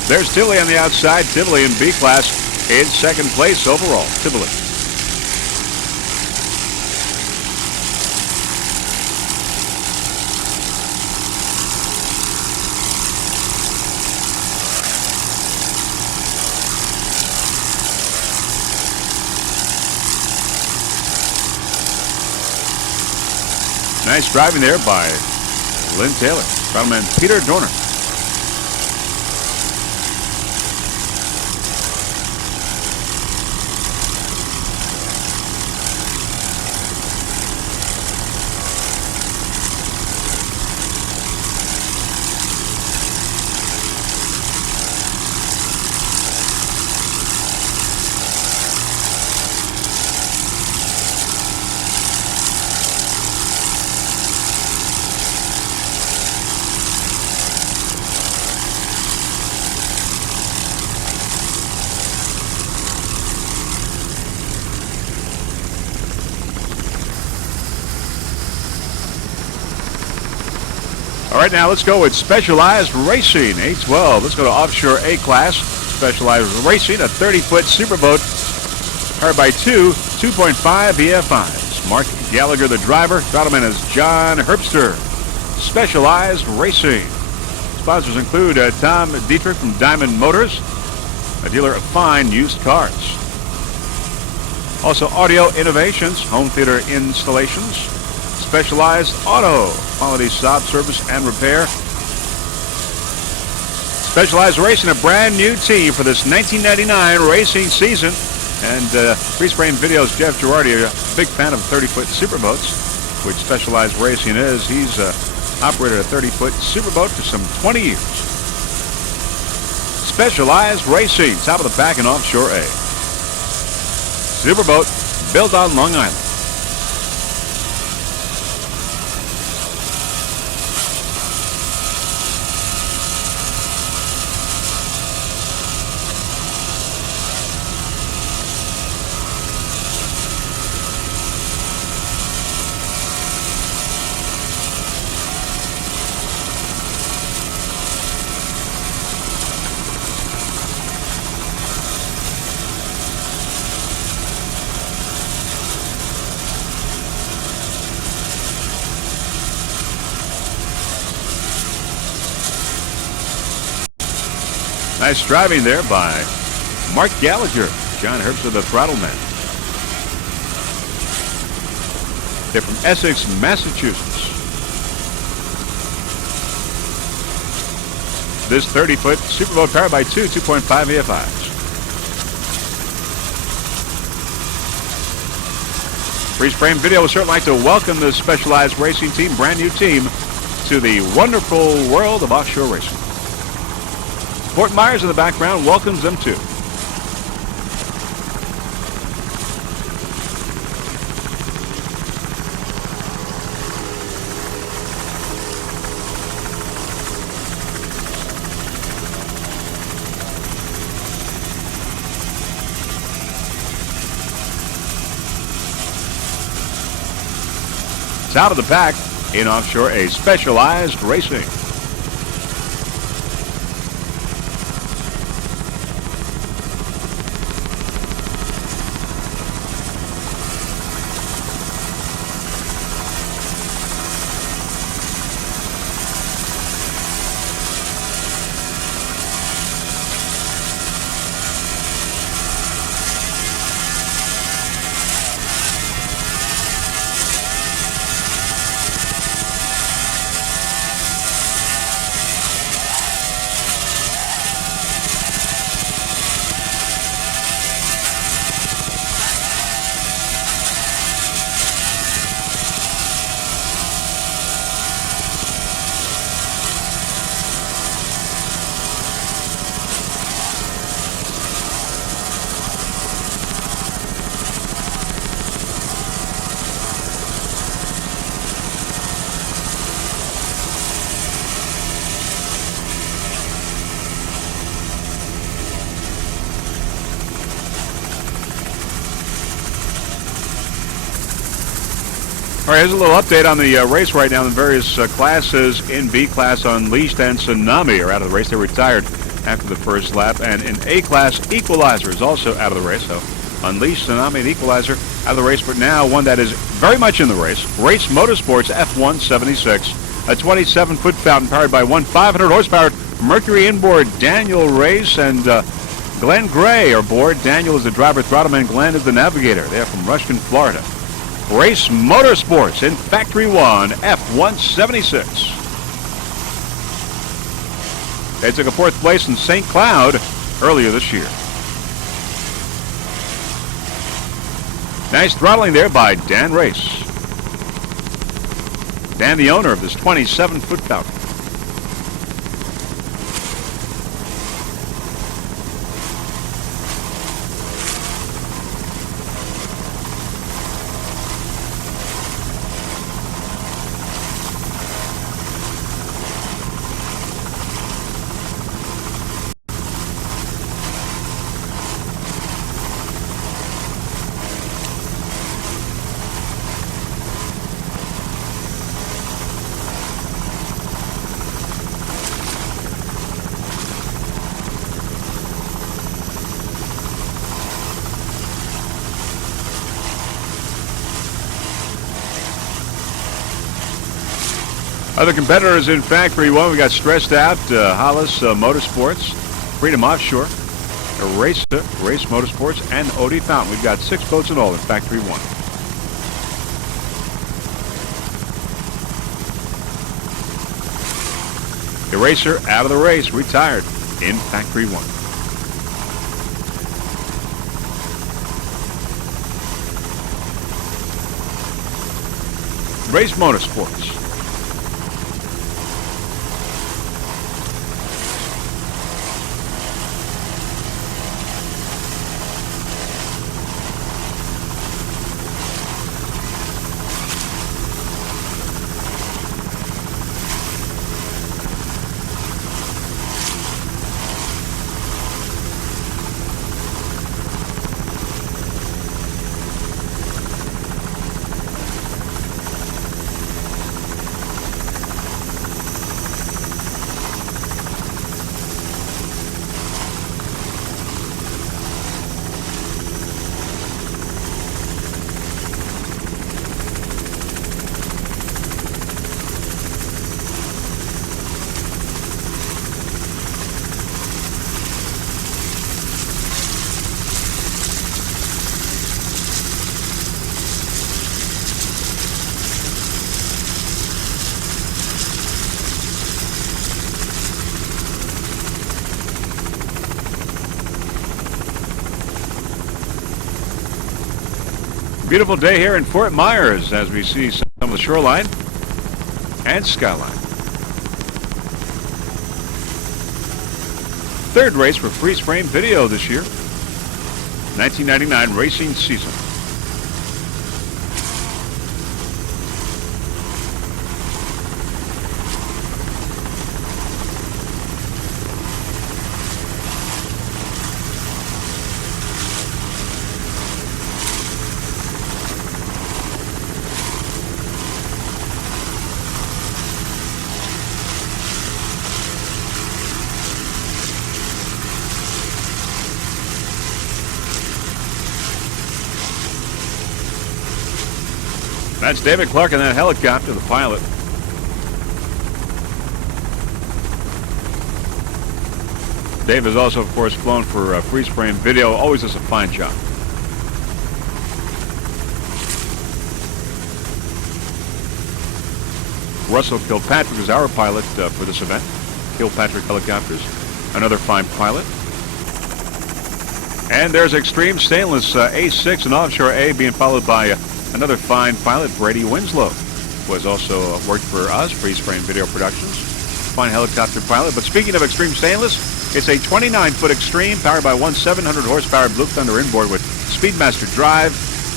There's Tivoli on the outside. Tivoli in B class in second place overall. Tivoli. Nice driving there by Lynn Taylor. Throttleman Peter Dorner. All right, now let's go with Specialized Racing, 812. Let's go to Offshore A class. Specialized Racing, a 30-foot superboat powered by two 2.5 EFIs. Mark Gallagher, the driver. Throttleman is John Herbster. Specialized Racing. Sponsors include Tom Dietrich from Diamond Motors, a dealer of fine used cars. Also, Audio Innovations, home theater installations. Specialized Auto, quality shop service and repair. Specialized Racing, a brand new team for this 1999 racing season. And Freeze Frame Video's Jeff Girardi, a big fan of 30-foot superboats, which Specialized Racing is. He's operated a 30-foot superboat for some 20 years. Specialized Racing, top of the pack in Offshore A. Superboat built on Long Island. Nice driving there by Mark Gallagher. John Herbst of the Throttle Man. They're from Essex, Massachusetts. This 30-foot Superboat powered by two 2.5 AFIs. Freeze Frame Video would certainly like to welcome the Specialized Racing team, brand new team, to the wonderful world of offshore racing. Fort Myers in the background welcomes them too. Top of the pack in Offshore A, Specialized Racing. All right, here's a little update on the race right now. The various classes in B class, Unleashed and Tsunami are out of the race. They retired after the first lap. And in A class, Equalizer is also out of the race. So Unleashed, Tsunami, and Equalizer out of the race. But now one that is very much in the race, Race Motorsports F176, a 27-foot fountain powered by one 500-horsepower Mercury inboard. Daniel Race and Glenn Gray are aboard. Daniel is the driver, Throttleman. Glenn is the navigator. They're from Ruskin, Florida. Race Motorsports in Factory 1, F176. They took a fourth place in St. Cloud earlier this year. Nice throttling there by Dan Race. Dan, the owner of this 27-foot fountain. Other competitors in Factory 1, we got Stressed Out, Hollis Motorsports, Freedom Offshore, Race Motorsports, and OD Fountain. We've got 6 boats in all in Factory 1. Eraser out of the race, retired in Factory 1. Race Motorsports. Beautiful day here in Fort Myers as we see some of the shoreline and skyline. Third race for freeze frame video this year. 1999 racing season. That's David Clark in that helicopter, the pilot. Dave has also, of course, flown for freeze frame video. Always does a fine job. Russell Kilpatrick is our pilot for this event. Kilpatrick Helicopters, another fine pilot. And there's Extreme Stainless A6 and Offshore A being followed by another fine pilot, Brady Winslow, who has also worked for us, Freeze Frame Video Productions. Fine helicopter pilot. But speaking of Extreme Stainless, it's a 29-foot Extreme powered by one 700-horsepower Blue Thunder inboard with Speedmaster drive.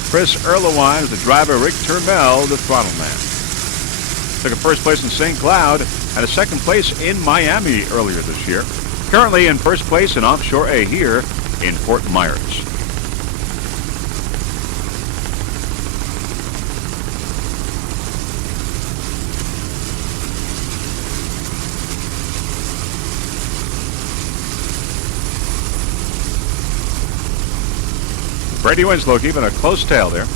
Chris Erlewine is the driver, Rick Turmel, the throttle man. Took a first place in St. Cloud and a second place in Miami earlier this year. Currently in first place in Offshore A here in Fort Myers. Brady Winslow keeping a close tail there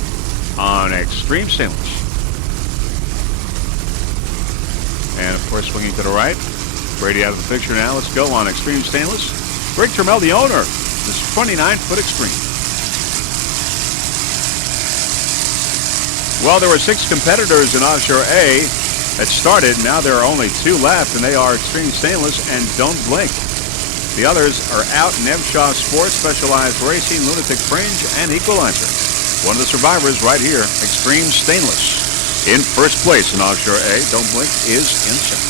on Extreme Stainless. And, of course, swinging to the right. Brady out of the picture now. Let's go on Extreme Stainless. Rick Turmel, the owner. This 29-foot Extreme. Well, there were 6 competitors in Offshore A that started. Now there are only 2 left, and they are Extreme Stainless and Don't Blink. The others are out in Shaw Sports, Specialized Racing, Lunatic Fringe, and Equalizer. One of the survivors right here, Extreme Stainless. In first place in Offshore A, Don't Blink is in second.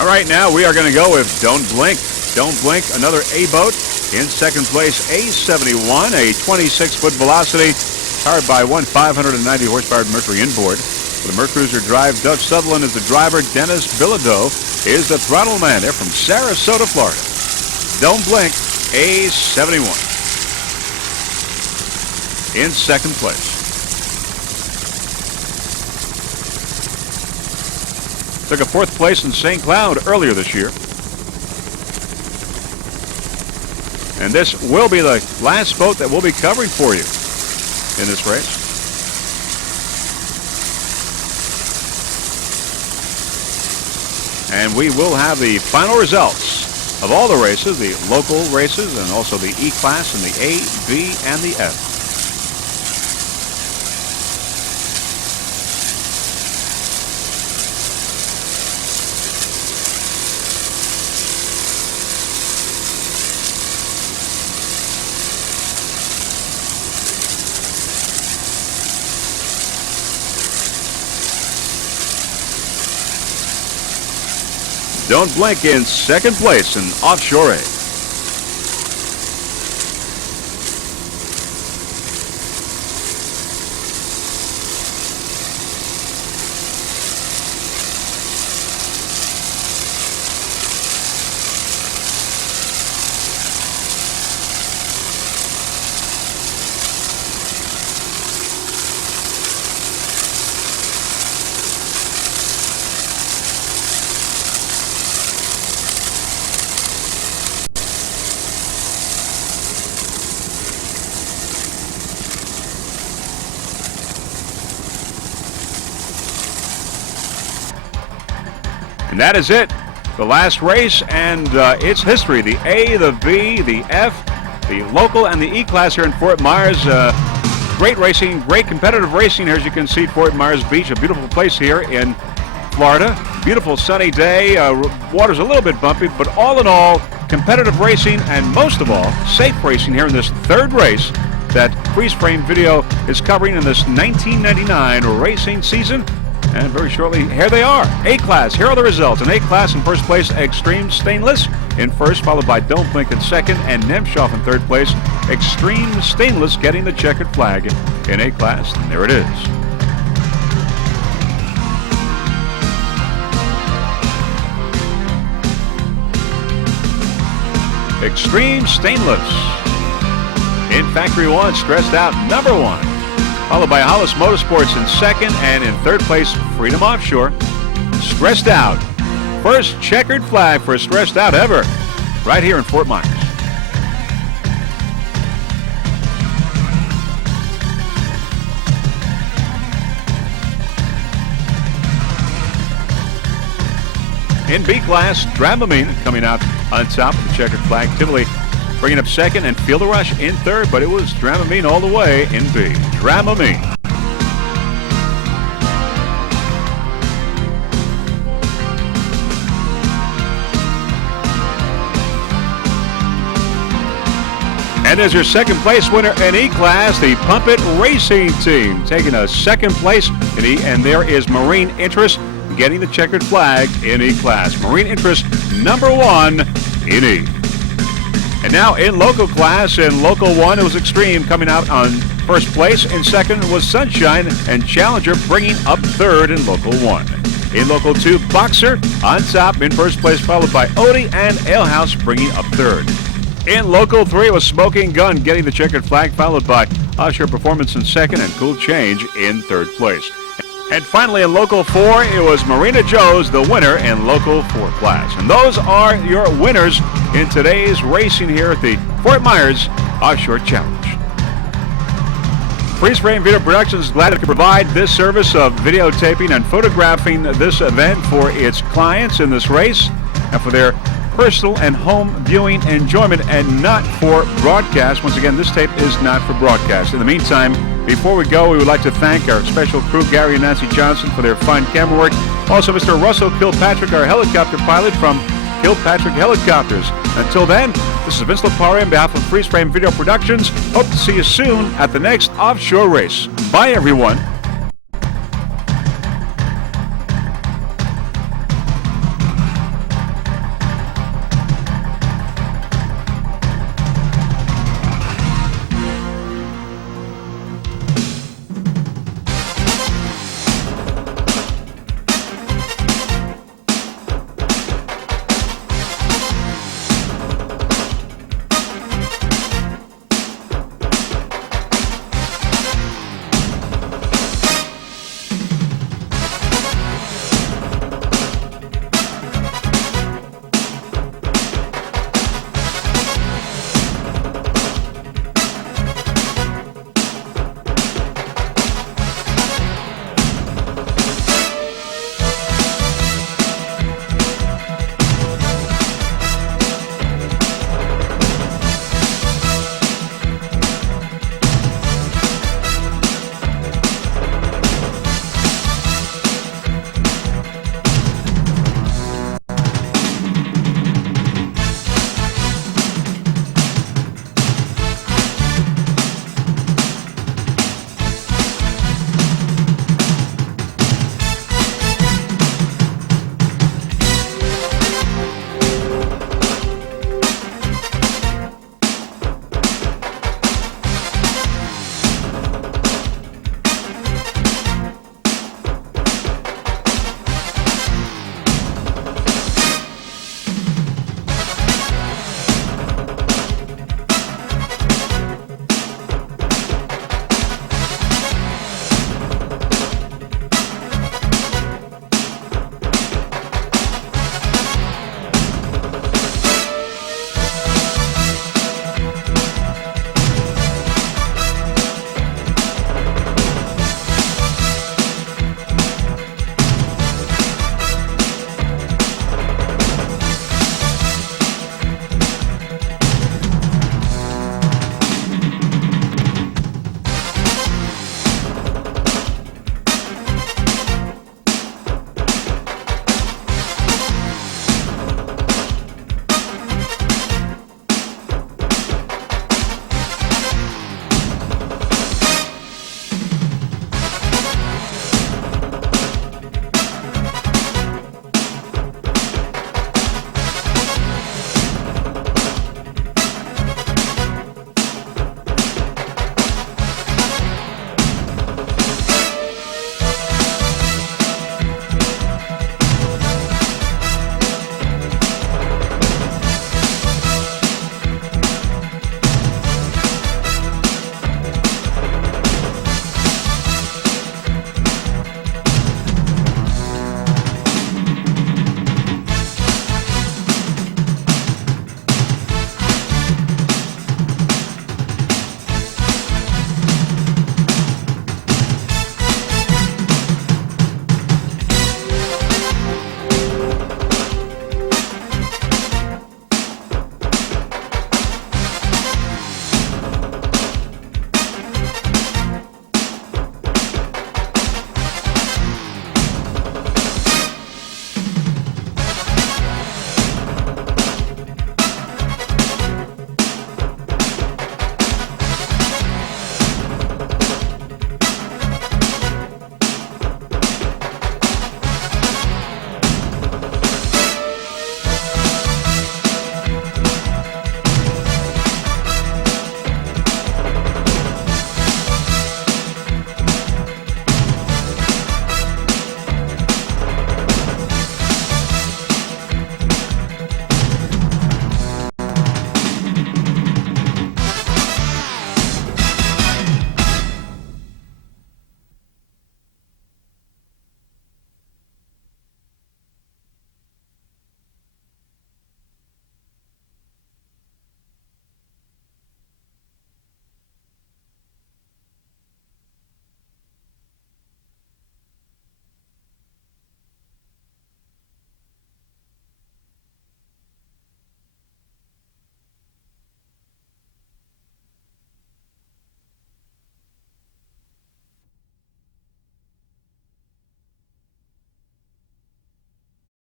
All right, now we are going to go with Don't Blink. Don't Blink, another A-boat. In second place, A71, a 26-foot Velocity, powered by one 590-horsepower Mercury inboard. With the Mercruiser drive, Doug Sutherland is the driver. Dennis Bilodeau is the throttle man. They're from Sarasota, Florida. Don't Blink, A71. In second place. Took a 4th place in St. Cloud earlier this year. And this will be the last boat that we'll be covering for you in this race. And we will have the final results of all the races, the local races, and also the E-Class and the A, B, and the F. Don't Blink in second place in Offshore A. And that is it. The last race and its history. The A, the B, the F, the local, and the E-Class here in Fort Myers. Great racing, great competitive racing here, as you can see, Fort Myers Beach, a beautiful place here in Florida. Beautiful sunny day. Water's a little bit bumpy, but all in all, competitive racing and most of all, safe racing here in this third race that Freeze Frame Video is covering in this 1999 racing season. And very shortly, here they are. A-Class, here are the results. In A-Class, in first place, Extreme Stainless in first, followed by Don't Blink in second, and Nemshoff in third place. Extreme Stainless getting the checkered flag in A-Class, and there it is. Extreme Stainless in Factory 1, Stressed Out, number 1. Followed by Hollis Motorsports in second, and in third place, Freedom Offshore. Stressed Out. First checkered flag for Stressed Out ever, right here in Fort Myers. In B-Class, Dramamine coming out on top of the checkered flag. Tivoli bringing up second, and Field of Rush in third, but it was Dramamine all the way in B. Dramamine. And as your second place winner in E-Class, the Pump It Racing Team taking a second place in E, and there is Marine Interest getting the checkered flag in E-Class. Marine Interest number 1 in E. And now in local class, in Local 1, it was Extreme coming out on first place. In second was Sunshine, and Challenger bringing up third in Local 1. In Local 2, Boxer on top in first place, followed by Odie and Alehouse bringing up third. In Local 3, it was Smoking Gun getting the checkered flag, followed by Offshore Performance in second, and Cool Change in third place. And finally, in Local 4, it was Marina Joe's the winner in Local 4 class. And those are your winners in today's racing here at the Fort Myers Offshore Challenge. Freeze Frame Video Productions is glad to provide this service of videotaping and photographing this event for its clients in this race and for their personal and home viewing enjoyment, and not for broadcast. Once again, this tape is not for broadcast. In the meantime, before we go, we would like to thank our special crew, Gary and Nancy Johnson, for their fine camera work. Also, Mr. Russell Kilpatrick, our helicopter pilot from Kilpatrick Helicopters. Until then, this is Vince Lopari on behalf of Freeze Frame Video Productions. Hope to see you soon at the next offshore race. Bye, everyone.